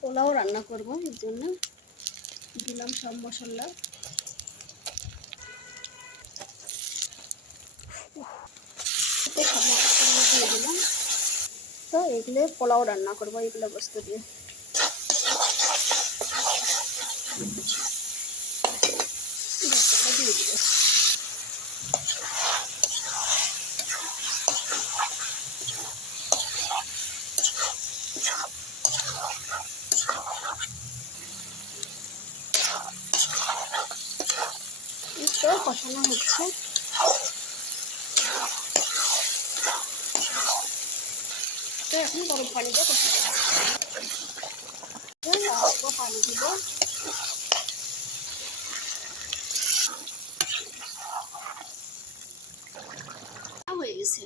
পোলাও রান্না করব, এর জন্য দিলাম সব মশলা। সব মশলা দিয়ে দিলাম। তো এগুলো পোলাও রান্না করব, এগুলো বস্তু দিয়ে। দিয়ে দিব। তো কষানো হচ্ছে। তো এখন গরম পানি দিয়ে কষানো অল্প পানি দিব। হয়ে গেছে।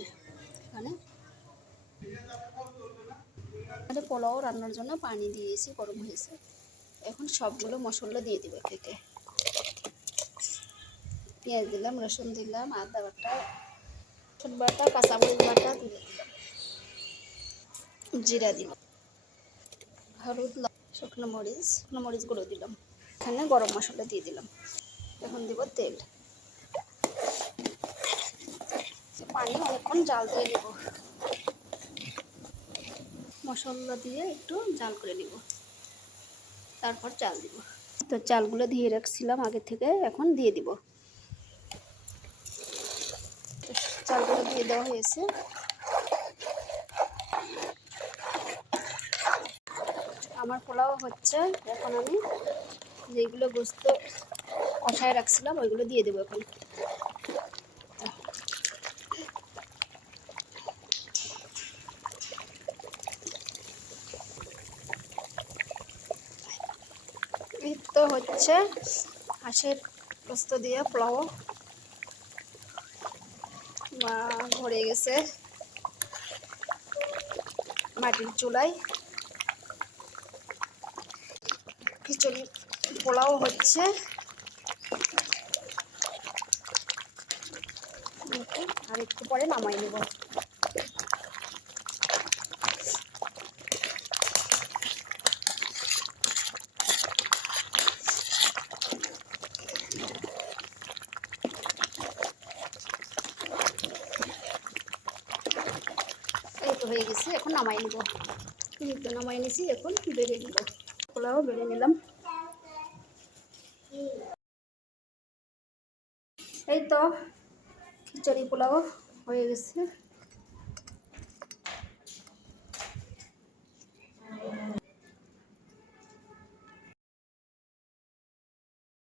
এখানে পোলাও রান্নার জন্য পানি দিয়েছি, গরম হয়েছে। এখন সবগুলো মশলা দিয়ে দিব একে। পেঁয়াজ দিলাম, রসুন দিলাম, আদা বাটা, রসুন বাটা, কাঁচামরিচ বাটা দিয়ে দিলাম, জিরা দিলাম, হলুদ, শুকনো মরিচ গুঁড়ো দিলাম। এখানে গরম মশলা দিয়ে দিলাম। এখন দিব তেল। পানি অনেকক্ষণ জাল দিয়ে নেব। মশলা দিয়ে একটু জাল করে নিব, তারপর চাল দিব। তো চালগুলো দিয়ে রাখছিলাম আগে থেকে, এখন দিয়ে দিব। চালগুলো দিয়ে দেওয়া হয়েছে। আমার পোলাও হচ্ছে। এখন আমি যেগুলো গোস্ত কষায় রাখছিলাম ওইগুলো দিয়ে দেবো এখন। এই তো হচ্ছে হাঁসের গোস্ত দিয়ে পোলাও ভরে গেছে মাটির চুলায়। খিচুড়ি পোলাও হচ্ছে। আর একটু পরে নামাই নেব। এই তো হয়ে গেছে, এখন নামাই নেব। এই তো নামাই নিয়েছি, এখন বেড়ে নেব। পোলাও বেড়ে নিলাম। এই তো খিচুড়ি পোলাও হয়ে গেছে।